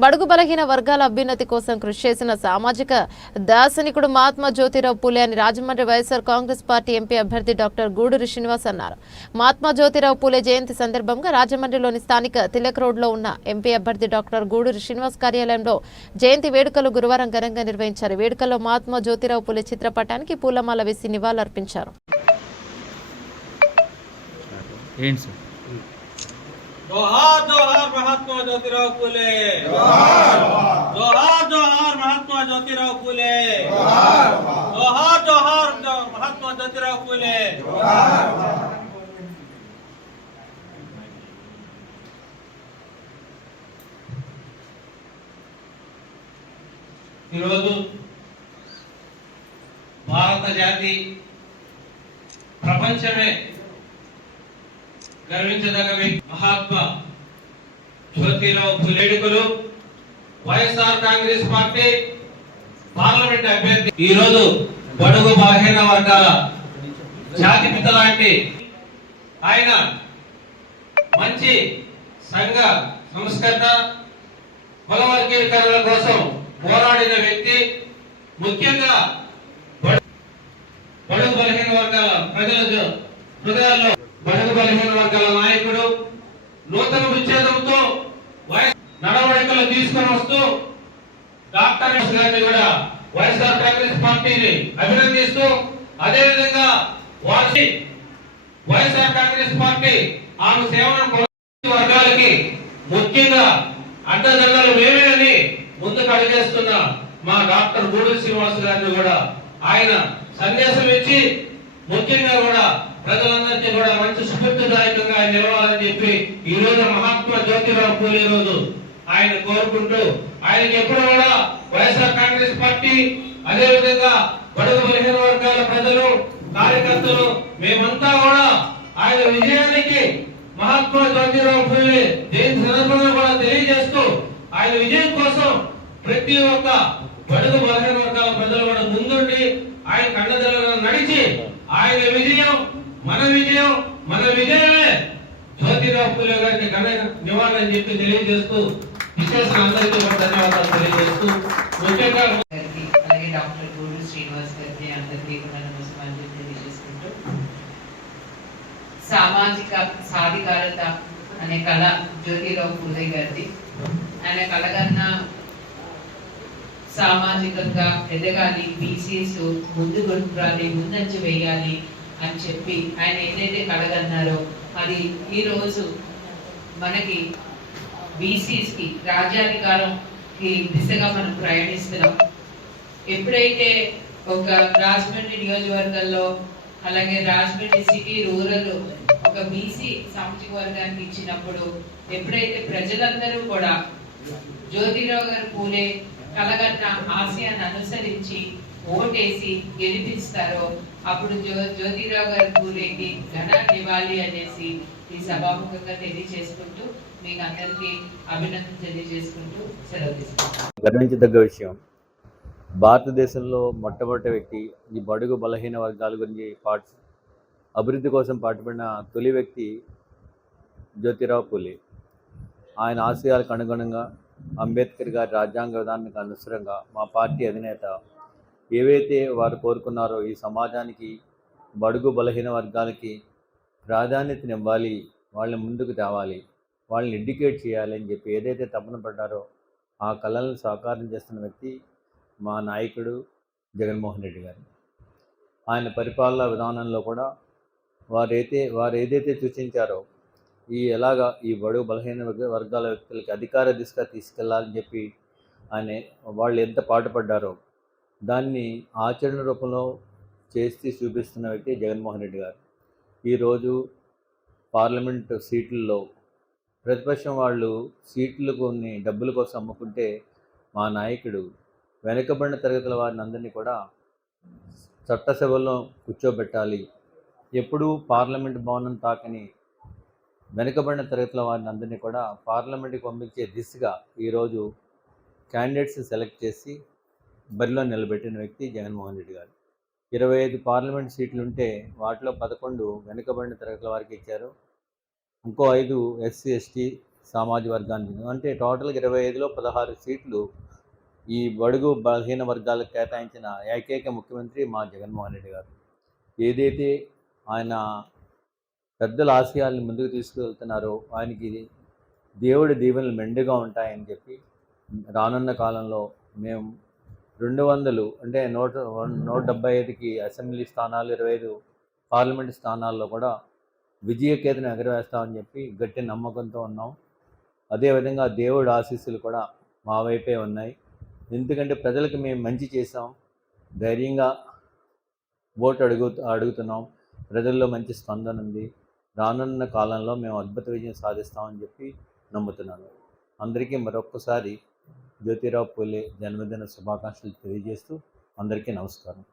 బడుగు బలహీన వర్గాల అభ్యున్నతి కోసం కృషి చేసిన సామాజిక దార్శనికుడు మహాత్మా జ్యోతిరావు పూలే అని రాజమండ్రి వైఎస్ఆర్ కాంగ్రెస్ పార్టీ ఎంపీ అభ్యర్థి డాక్టర్ గూడూరు శ్రీనివాస్ అన్నారు. మహాత్మా జ్యోతిరావు పూలే జయంతి సందర్భంగా రాజమండ్రిలోని స్థానిక తిలక్ రోడ్లో ఉన్న ఎంపీ అభ్యర్థి డాక్టర్ గూడూరు శ్రీనివాస్ కార్యాలయంలో జయంతి వేడుకలు గురువారం ఘనంగా నిర్వహించారు. వేడుకల్లో మహాత్మా జ్యోతిరావు పూలే చిత్రపటానికి పూలమాల వేసి నివాళులర్పించారు. ఏంటి సార్? जोहार जोहार महात्मा ज्योतिराव फुले जोहार जोहार महात्मा ज्योतिराव फुले जोहार जोहार जो- महात्मा ज्योतिराव फुले ఈరోజు భారత జాతి ప్రపంచమే గర్వించదగ్గ మహాత్మా జ్యోతిరావు పులేడుకులు వైఎస్ఆర్ కాంగ్రెస్ పార్టీ పార్లమెంట్ అభ్యర్థి. ఈ రోజు బడుగు బలహీన వర్గాల జాతిపిత లాంటి ఆయన మంచి సంఘ సంస్కరణ కులవర్గీకరణ కోసం పోరాడిన వ్యక్తి ముఖ్యంగా బడుగు బలహీన వర్గాల ప్రజల హృదయాల్లో బలహీన వర్గాల నాయకుడు నూతన విచ్ఛేదంతో నడవడికలు తీసుకొని వస్తూ డాక్టర్ గారిని కూడా వైఎస్ఆర్ కాంగ్రెస్ పార్టీని అభినందిస్తూ అదే విధంగా వారి వైఎస్ఆర్ కాంగ్రెస్ పార్టీ ఆమె సేవలను వర్గాలకి ముఖ్యంగా అడ్డదండలు మేమే అని ముందుకు అడిగేస్తున్న మా డాక్టర్ గూడూరు శ్రీనివాస్ గారిని కూడా ఆయన సందేశం ఇచ్చి ముఖ్యంగా కూడా ప్రజలందరికీ కూడా మంచి స్ఫూర్తిదాయకంగా ఆయన నిలవాలని చెప్పి ఈ రోజు మహాత్మా జ్యోతిరావు పూలే రోజు ఆయన కోరుకుంటూ ఆయనకి ఎప్పుడు కూడా వైఎస్ఆర్ కాంగ్రెస్ పార్టీ అదే విధంగా బడుగు బలహీన వర్గాల ప్రజలు కార్యకర్తలు మేమంతా కూడా ఆయన విజయానికి మహాత్మా జ్యోతిరావు పూలే దేని సందర్భంగా కూడా తెలియజేస్తూ ఆయన విజయం కోసం ప్రతి ఒక్క బడుగు బలహీన వర్గాల ప్రజలు కూడా ముందుండి ఆయన కండదలను నడిచి ఆయన విజయం మన విజయం మన విజయమే. జ్యోతిరావు పూలే గారికి ఘన నివాళి అని చెప్పి తెలియజేస్తూ విశేషం అందరికీ ధన్యవాదాలు తెలియజేస్తూ ముఖ్యంగా అలాగే డాక్టర్ గూడు శ్రీనివాస్ గారికి అందరికీ కూడా నమస్కారం తెలియజేసుకుంటూ సామాజిక సాధికారత అనే కళ జ్యోతిరావు పూలే గారిది. ఆయన కళ కన్నా సామాజికంగా ఎదగాలి బీసీస్ ముందు గుర్తురాలి ముందంచు వేయాలి అని చెప్పి ఆయన ఏదైతే కలగన్నారో అది ఈ రోజు మనకి బీసీస్కి రాజ్యాధికారంకి దిశగా మనం ప్రయాణిస్తున్నాం. ఎప్పుడైతే ఒక రాజమండ్రి నియోజకవర్గంలో అలాగే రాజమండ్రి సిటీ రూరల్ ఒక బీసీ సామాజిక వర్గానికి ఇచ్చినప్పుడు ఎప్పుడైతే ప్రజలందరూ కూడా జ్యోతిరావు గారు పూలే కలగన్న ఆశయాన్ని అనుసరించి ఓటేసి గెలిపిస్తారో అప్పుడు జ్యో జ్యోతిరావు గారి పూరేకి ఘన నివాళి అనేసి ఈ సభాముఖంగా తెలియజేసుకుంటూ మీకు అందరికీ అభినందన తెలియజేసుకుంటూ సెలవు తీసుకుంటాం గర్వించదగ్గ విషయం భారతదేశంలో మొట్టమొదటి వ్యక్తి ఈ బడుగు బలహీన వర్గాల గురించి పాటు అభివృద్ధి కోసం పాటుపడిన తొలి వ్యక్తి జ్యోతిరావు పూలే. ఆయన ఆశయాలకు అనుగుణంగా అంబేద్కర్ గారి రాజ్యాంగ విధానానికి అనుసరంగా మా పార్టీ అధినేత ఏవైతే వారు కోరుకున్నారో ఈ సమాజానికి బడుగు బలహీన వర్గాలకి ప్రాధాన్యతనివ్వాలి వాళ్ళని ముందుకు తేవాలి వాళ్ళని ఎడ్యుకేట్ చేయాలి అని చెప్పి ఏదైతే తపన పడ్డారో ఆ కళలను సాకారం చేస్తున్న వ్యక్తి మా నాయకుడు జగన్మోహన్ రెడ్డి గారు. ఆయన పరిపాలనా విధానంలో కూడా వారైతే వారు ఏదైతే సూచించారో ఈ ఎలాగా ఈ బడుగు బలహీన వర్గాల వ్యక్తులకి అధికార దిశగా తీసుకెళ్ళాలని చెప్పి ఆయన వాళ్ళు ఎంత పాటుపడ్డారో దాన్ని ఆచరణ రూపంలో చేసి చూపిస్తున్న వ్యక్తి జగన్మోహన్ రెడ్డి గారు. ఈరోజు పార్లమెంట్ సీట్లలో ప్రతిపక్షం వాళ్ళు సీట్లు కొన్ని డబ్బుల కోసం అమ్ముకుంటే మా నాయకుడు వెనుకబడిన తరగతుల వారిని అందరినీ కూడా చట్టసభల్లో కూర్చోబెట్టాలి. ఎప్పుడూ పార్లమెంట్ భవనం తాకని వెనుకబడిన తరగతుల వారిని అందరినీ కూడా పార్లమెంట్కి పంపించే దిశగా ఈరోజు క్యాండిడేట్స్ సెలెక్ట్ చేసి బరిలో నిలబెట్టిన వ్యక్తి జగన్మోహన్ రెడ్డి గారు. ఇరవై ఐదు పార్లమెంట్ సీట్లు ఉంటే వాటిలో పదకొండు వెనుకబడిన తరగతుల వారికి ఇచ్చారు. ఇంకో ఐదు ఎస్సీ ఎస్టీ సామాజిక వర్గానికి అంటే టోటల్గా ఇరవై ఐదులో పదహారు సీట్లు ఈ బడుగు బలహీన వర్గాలకు కేటాయించిన ఏకైక ముఖ్యమంత్రి మా జగన్మోహన్ రెడ్డి గారు. ఏదైతే ఆయన పెద్దల ఆశయాల్ని ముందుకు తీసుకువెళ్తున్నారో ఆయనకి దేవుడి దీవెనలు మెండుగా ఉంటాయని చెప్పి రానున్న కాలంలో మేము రెండు వందలు అంటే నూట నూట డెబ్బై ఐదుకి అసెంబ్లీ స్థానాలు ఇరవై ఐదు పార్లమెంట్ స్థానాల్లో కూడా విజయకేతను ఎగరవేస్తామని చెప్పి గట్టి నమ్మకంతో ఉన్నాం. అదేవిధంగా దేవుడి ఆశీస్సులు కూడా మా వైపే ఉన్నాయి. ఎందుకంటే ప్రజలకు మేము మంచి చేసాం ధైర్యంగా ఓటు అడుగు అడుగుతున్నాం. ప్రజల్లో మంచి స్పందన ఉంది. రానున్న కాలంలో మేము అద్భుత విజయం సాధిస్తామని చెప్పి నమ్ముతున్నాను. అందరికీ మరొక్కసారి జ్యోతిరావు పూలే జన్మదిన శుభాకాంక్షలు తెలియజేస్తూ అందరికీ నమస్కారం.